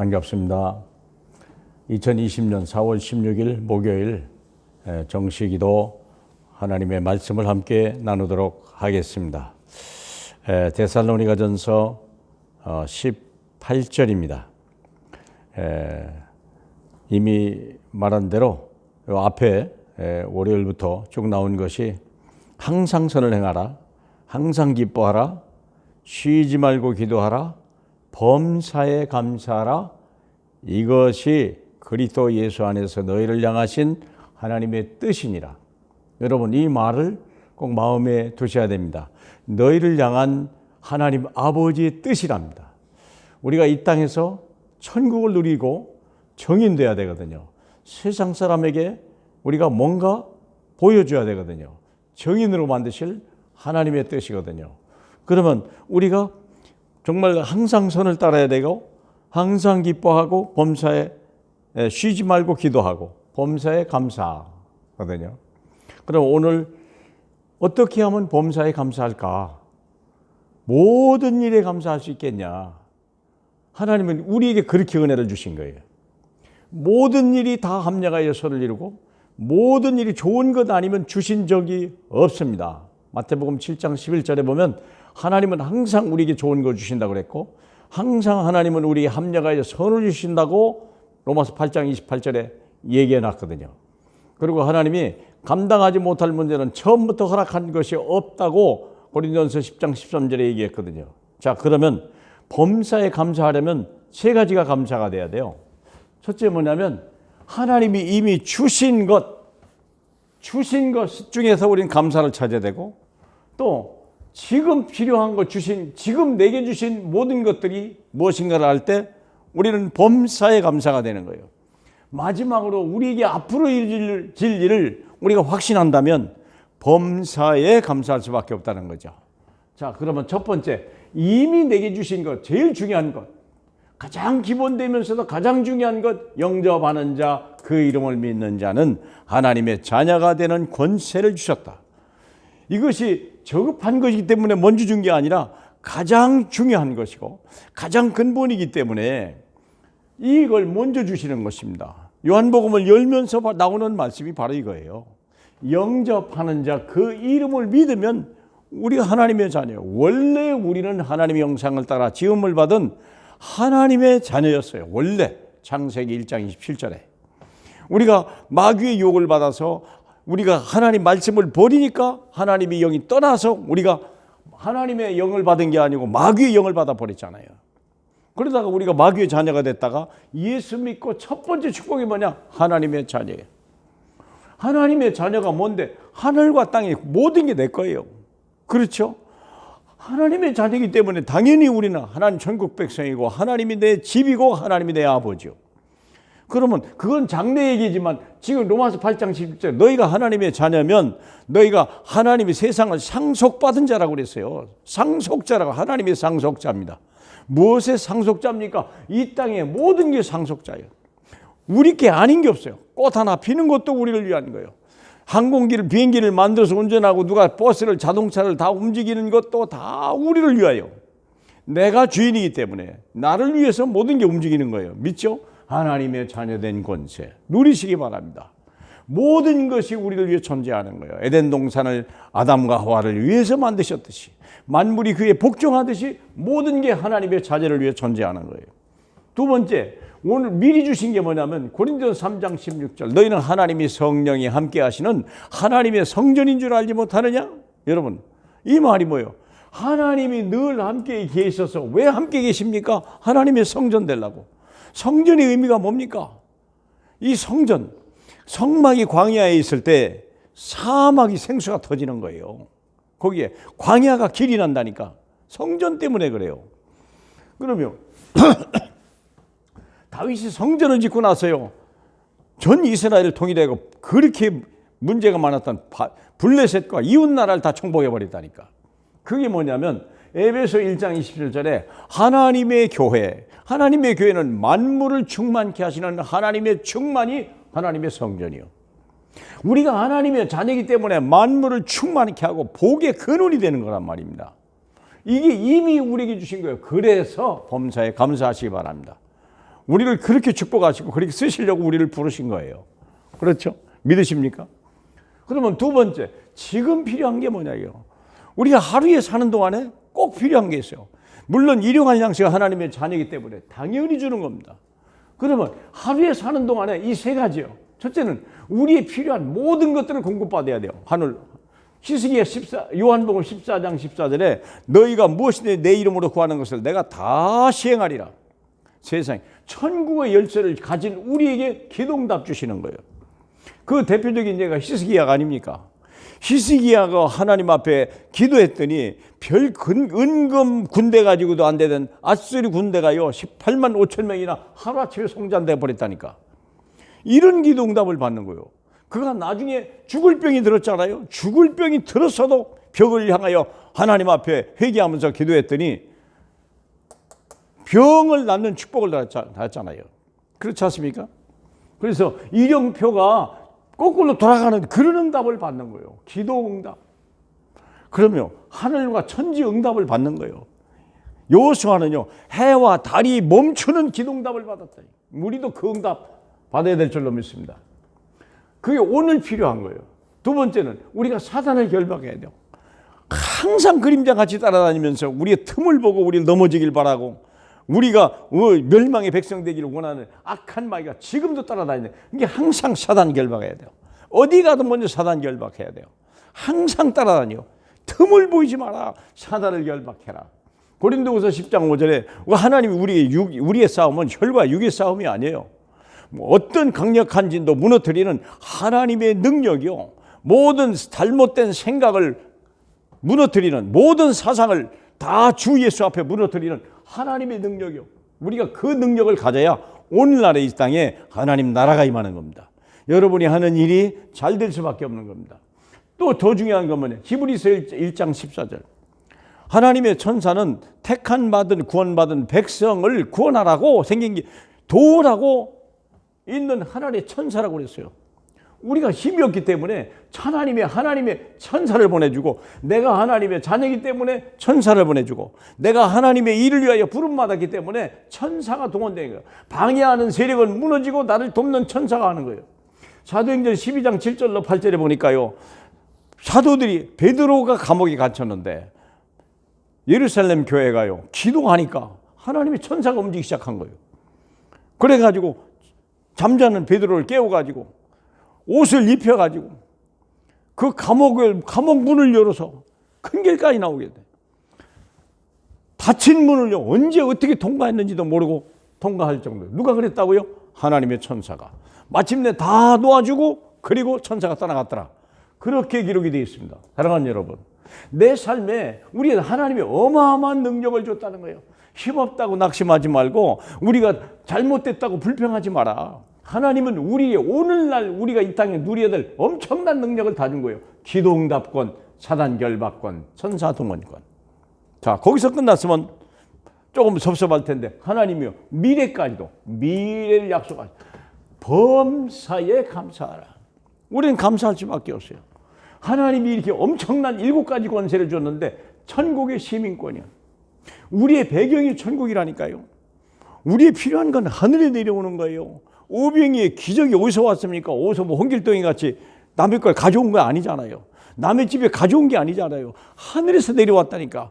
반갑습니다. 2020년 4월 16일 목요일 정시기도 하나님의 말씀을 함께 나누도록 하겠습니다. 데살로니가전서 18절입니다. 이미 말한 대로 앞에 월요일부터 쭉 나온 것이 항상 선을 행하라, 항상 기뻐하라, 쉬지 말고 기도하라, 범사에 감사하라. 이것이 그리스도 예수 안에서 너희를 향하신 하나님의 뜻이니라. 여러분, 이 말을 꼭 마음에 두셔야 됩니다. 너희를 향한 하나님 아버지의 뜻이랍니다. 우리가 이 땅에서 천국을 누리고 정인돼야 되거든요. 세상 사람에게 우리가 뭔가 보여줘야 되거든요. 정인으로 만드실 하나님의 뜻이거든요. 그러면 우리가 정말 항상 선을 따라야 되고, 항상 기뻐하고, 범사에 쉬지 말고 기도하고, 범사에 감사하거든요. 그럼 오늘 어떻게 하면 범사에 감사할까? 모든 일에 감사할 수 있겠냐? 하나님은 우리에게 그렇게 은혜를 주신 거예요. 모든 일이 다 합력하여 선을 이루고 모든 일이 좋은 것 아니면 주신 적이 없습니다. 마태복음 7장 11절에 보면 하나님은 항상 우리에게 좋은 거 주신다고 그랬고, 항상 하나님은 우리에게 합력하여 선을 주신다고 로마서 8장 28절에 얘기해 놨거든요. 그리고 하나님이 감당하지 못할 문제는 처음부터 허락한 것이 없다고 고린도전서 10장 13절에 얘기했거든요. 자, 그러면 범사에 감사하려면 세 가지가 감사가 돼야 돼요. 첫째 뭐냐면 하나님이 이미 주신 것 중에서 우리는 감사를 찾아야 되고, 또 지금 필요한 것 지금 내게 주신 모든 것들이 무엇인가를 알 때 우리는 범사에 감사가 되는 거예요. 마지막으로 우리에게 앞으로 질 일을 우리가 확신한다면 범사에 감사할 수밖에 없다는 거죠. 자, 그러면 첫 번째, 이미 내게 주신 것, 제일 중요한 것, 가장 기본되면서도 가장 중요한 것, 영접하는 자, 그 이름을 믿는 자는 하나님의 자녀가 되는 권세를 주셨다. 이것이 저급한 것이기 때문에 먼저 준 게 아니라 가장 중요한 것이고 가장 근본이기 때문에 이걸 먼저 주시는 것입니다. 요한복음을 열면서 나오는 말씀이 바로 이거예요. 영접하는 자, 그 이름을 믿으면 우리가 하나님의 자녀예요. 원래 우리는 하나님의 형상을 따라 지음을 받은 하나님의 자녀였어요. 원래 창세기 1장 27절에 우리가 마귀의 유혹을 받아서 우리가 하나님 말씀을 버리니까 하나님의 영이 떠나서 우리가 하나님의 영을 받은 게 아니고 마귀의 영을 받아버렸잖아요. 그러다가 우리가 마귀의 자녀가 됐다가 예수 믿고 첫 번째 축복이 뭐냐? 하나님의 자녀예요. 하나님의 자녀가 뭔데? 하늘과 땅의 모든 게 내 거예요. 그렇죠? 하나님의 자녀이기 때문에 당연히 우리는 하나님 천국 백성이고 하나님이 내 집이고 하나님이 내 아버지요. 그러면 그건 장래 얘기지만 지금 로마서 8장 11절 너희가 하나님의 자녀면 너희가 하나님이 세상을 상속받은 자라고 그랬어요. 상속자라고, 하나님의 상속자입니다. 무엇의 상속자입니까? 이 땅의 모든 게 상속자예요. 우리 게 아닌 게 없어요. 꽃 하나 피는 것도 우리를 위한 거예요. 항공기를, 비행기를 만들어서 운전하고 누가 버스를, 자동차를 다 움직이는 것도 다 우리를 위하여. 내가 주인이기 때문에 나를 위해서 모든 게 움직이는 거예요. 믿죠? 하나님의 자녀된 권세 누리시기 바랍니다. 모든 것이 우리를 위해 존재하는 거예요. 에덴 동산을 아담과 하와를 위해서 만드셨듯이, 만물이 그에 복종하듯이 모든 게 하나님의 자녀를 위해 존재하는 거예요. 두 번째, 오늘 미리 주신 게 뭐냐면 고린도전서 3장 16절 너희는 하나님이 성령이 함께 하시는 하나님의 성전인 줄 알지 못하느냐? 여러분, 이 말이 뭐예요? 하나님이 늘 함께 계셔서 왜 함께 계십니까? 하나님의 성전 되려고. 성전의 의미가 뭡니까? 이 성전, 성막이 광야에 있을 때 사막이 생수가 터지는 거예요. 거기에 광야가 길이 난다니까. 성전 때문에 그래요. 그러면 다윗이 성전을 짓고 나서요, 전 이스라엘을 통일하고 그렇게 문제가 많았던 블레셋과 이웃나라를 다 정복해버렸다니까. 그게 뭐냐면 에베소 1장 27절에 하나님의 교회, 하나님의 교회는 만물을 충만케 하시는 하나님의 충만이 하나님의 성전이요. 우리가 하나님의 자녀이기 때문에 만물을 충만케 하고 복의 근원이 되는 거란 말입니다. 이게 이미 우리에게 주신 거예요. 그래서 범사에 감사하시기 바랍니다. 우리를 그렇게 축복하시고 그렇게 쓰시려고 우리를 부르신 거예요. 그렇죠? 믿으십니까? 그러면 두 번째, 지금 필요한 게 뭐냐요? 우리가 하루에 사는 동안에 꼭 필요한 게 있어요. 물론 일용할 양식은 하나님의 자녀이기 때문에 당연히 주는 겁니다. 그러면 하루에 사는 동안에 이 세 가지요. 첫째는 우리의 필요한 모든 것들을 공급받아야 돼요. 하늘. 히스기야 요한복음 14장 14절에 너희가 무엇이든 내 이름으로 구하는 것을 내가 다 시행하리라. 세상에 천국의 열쇠를 가진 우리에게 기도응답 주시는 거예요. 그 대표적인 예가 히스기야가 아닙니까? 히스기야가 하나님 앞에 기도했더니 별 은금 군대 가지고도 안 되던 아수리 군대가요 18만 5천 명이나 하루아침에 송잔돼 버렸다니까. 이런 기도 응답을 받는 거예요. 그가 나중에 죽을 병이 들었잖아요. 죽을 병이 들었어도 벽을 향하여 하나님 앞에 회개하면서 기도했더니 병을 낫는 축복을 받았잖아요. 그렇지 않습니까? 그래서 이령표가 거꾸로 돌아가는 그런 응답을 받는 거예요. 기도 응답. 그러면 하늘과 천지 응답을 받는 거예요. 여호수아는요 해와 달이 멈추는 기도 응답을 받았다. 우리도 그 응답 받아야 될 줄로 믿습니다. 그게 오늘 필요한 거예요. 두 번째는 우리가 사단을 결박해야 돼요. 항상 그림자같이 따라다니면서 우리의 틈을 보고 우리를 넘어지길 바라고 우리가 멸망의 백성 되기를 원하는 악한 마귀가 지금도 따라다니는 이게 항상 사단 결박해야 돼요. 어디 가든 먼저 사단 결박해야 돼요. 항상 따라다녀. 틈을 보이지 마라. 사단을 결박해라. 고린도후서 10장 5절에 하나님이 우리의 싸움은 혈과 육의 싸움이 아니에요. 어떤 강력한 진도 무너뜨리는 하나님의 능력이요. 모든 잘못된 생각을 무너뜨리는 모든 사상을 다 주 예수 앞에 무너뜨리는 하나님의 능력이요. 우리가 그 능력을 가져야 오늘날의 이 땅에 하나님 나라가 임하는 겁니다. 여러분이 하는 일이 잘 될 수밖에 없는 겁니다. 또 더 중요한 건 뭐냐? 히브리서 1장 14절. 하나님의 천사는 택한 구원받은 백성을 구원하라고 생긴 게 도우라고 있는 하나님의 천사라고 그랬어요. 우리가 힘이 없기 때문에 하나님의 천사를 보내주고 내가 하나님의 자녀이기 때문에 천사를 보내주고 내가 하나님의 일을 위하여 부름받았기 때문에 천사가 동원되는 거예요. 방해하는 세력은 무너지고 나를 돕는 천사가 하는 거예요. 사도행전 12장 7절로 8절에 보니까요. 사도들이 베드로가 감옥에 갇혔는데 예루살렘 교회가요. 기도하니까 하나님의 천사가 움직이기 시작한 거예요. 그래가지고 잠자는 베드로를 깨워가지고 옷을 입혀가지고 그 감옥 문을 열어서 큰 길까지 나오게 돼. 닫힌 문을요 언제 어떻게 통과했는지도 모르고 통과할 정도예요. 누가 그랬다고요? 하나님의 천사가. 마침내 다 놓아주고 그리고 천사가 떠나갔더라. 그렇게 기록이 되어 있습니다. 사랑하는 여러분, 내 삶에 우리 하나님이 어마어마한 능력을 줬다는 거예요. 힘없다고 낙심하지 말고 우리가 잘못됐다고 불평하지 마라. 하나님은 우리의 오늘날 우리가 이 땅에 누려야 될 엄청난 능력을 다 준 거예요. 기도응답권, 사단 결박권, 천사 동원권. 자, 거기서 끝났으면 조금 섭섭할 텐데 하나님이요 미래를 약속하시고 범사에 감사하라. 우리는 감사할 수밖에 없어요. 하나님이 이렇게 엄청난 7가지 권세를 줬는데 천국의 시민권이요. 우리의 배경이 천국이라니까요. 우리의 필요한 건 하늘에 내려오는 거예요. 오병이의 기적이 어디서 왔습니까? 어디서 홍길동이 같이 남의 걸 가져온 거 아니잖아요. 남의 집에 가져온 게 아니잖아요. 하늘에서 내려왔다니까.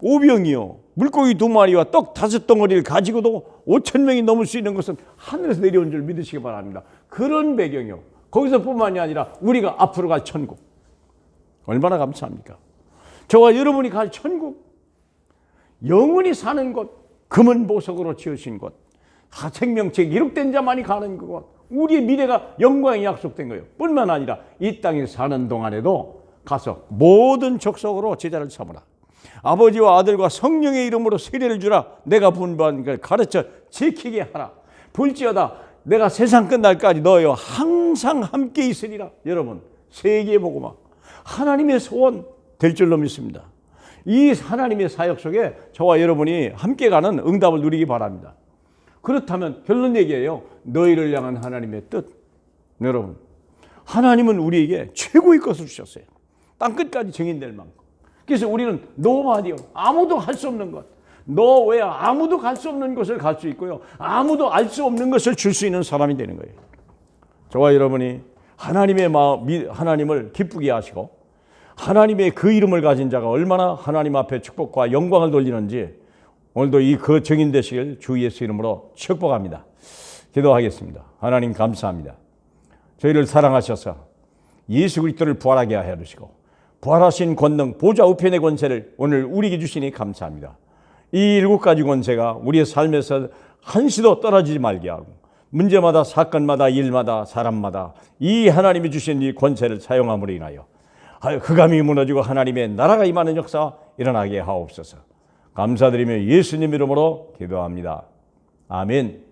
오병이요. 물고기 2마리와 떡 5덩어리를 가지고도 5천 명이 넘을 수 있는 것은 하늘에서 내려온 줄 믿으시기 바랍니다. 그런 배경이요. 거기서뿐만이 아니라 우리가 앞으로 갈 천국. 얼마나 감사합니까? 저와 여러분이 갈 천국. 영원히 사는 곳. 금은 보석으로 지으신 곳. 생명책 기록된 자만이 가는 그곳. 우리의 미래가 영광이 약속된 거예요. 뿐만 아니라 이 땅에 사는 동안에도 가서 모든 족속으로 제자를 삼으라. 아버지와 아들과 성령의 이름으로 세례를 주라. 내가 분부한 걸 가르쳐 지키게 하라. 볼지어다 내가 세상 끝날까지 너희와 항상 함께 있으리라. 여러분, 세계 복음화 하나님의 소원 될 줄로 믿습니다. 이 하나님의 사역 속에 저와 여러분이 함께 가는 응답을 누리기 바랍니다. 그렇다면 결론 얘기예요. 너희를 향한 하나님의 뜻. 여러분, 하나님은 우리에게 최고의 것을 주셨어요. 땅끝까지 증인될 만큼. 그래서 우리는 노바디요. 아무도 할 수 없는 것. 너 외에 아무도 갈 수 없는 곳을 갈 수 있고요. 아무도 알 수 없는 것을 줄 수 있는 사람이 되는 거예요. 저와 여러분이 하나님의 하나님을 기쁘게 하시고 하나님의 그 이름을 가진 자가 얼마나 하나님 앞에 축복과 영광을 돌리는지 오늘도 그 증인 되시길 주 예수 이름으로 축복합니다. 기도하겠습니다. 하나님 감사합니다. 저희를 사랑하셔서 예수 그리스도를 부활하게 하여 주시고 부활하신 권능 보좌 우편의 권세를 오늘 우리에게 주시니 감사합니다. 이 7가지 권세가 우리의 삶에서 한시도 떨어지지 말게 하고 문제마다 사건마다 일마다 사람마다 이 하나님이 주신 이 권세를 사용함으로 인하여 흑암이 무너지고 하나님의 나라가 임하는 역사 일어나게 하옵소서. 감사드리며 예수님 이름으로 기도합니다. 아멘.